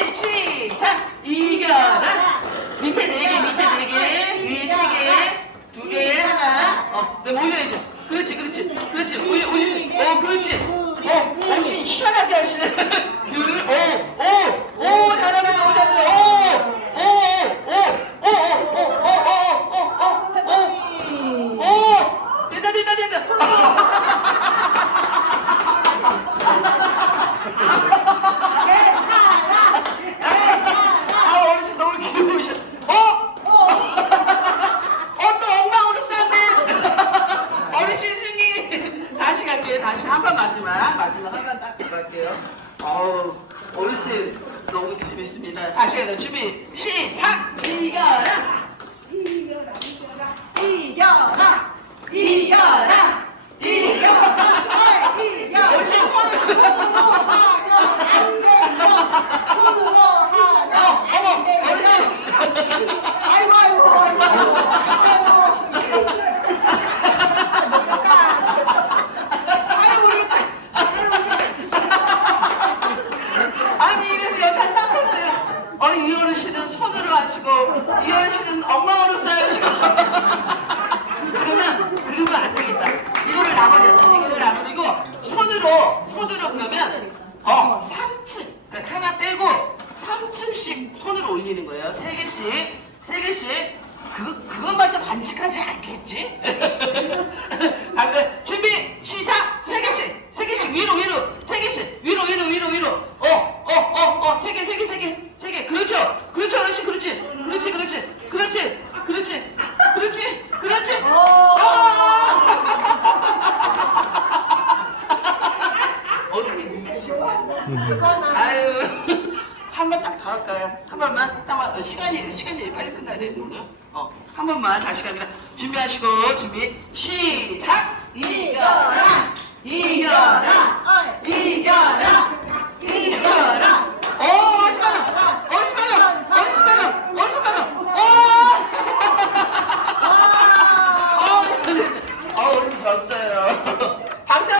준비 시작 이겨라. 밑에 네개 밑에 네개 위에 세개두 개 하나. 어 네, 올려야죠. 그렇지 그렇지 그렇지. 올려 올리시 어 그렇지. 어 엄청 희한하게 하시네 다시 한 번 마지막 마지막 한 번딱 갈게요. 어우 어르신 너무 재밌습니다. 다시 해요. 준비 시작! 이겨라 이겨라 이겨라 이겨라 이겨라 어르신 손을 손으로 하면 안 돼요 손으로 하면 어, 어머 안 돼요 어르신 아이고 아이고 아이고 아이고 모르겠다 아니 이래서 옆에 싹했 어르신은 손으로 하시고 이 어르신은 엉망으로 지금 그러면 그러면 안 되겠다. 이거를 나버려 이거를 나버리고 손으로 손으로 그러면 어 3층. 그러니까 하나 빼고 3층씩 손으로 올리는 거예요. 세 개씩. 세 개씩. 그 그것만 좀 반칙하지 않겠지? 방금 준비 시작 세 개씩 세 개씩 위로 위로 세 개씩 위로 위로 위로 위로 어어어어세개세 개 세 개 세 개 그렇죠 그렇죠 어르신 그렇지 그렇지 그렇지 그렇지 그렇지 그렇지 그렇지 아! 어떻게 아유. 한 번 딱 더 할까요? 한 번만? 한 번, 어, 시간이 시간이 빨리 끝나야 되거든요. 어 한 번만 다시 갑니다. 준비하시고 준비. 시작! 이겨라! 이겨라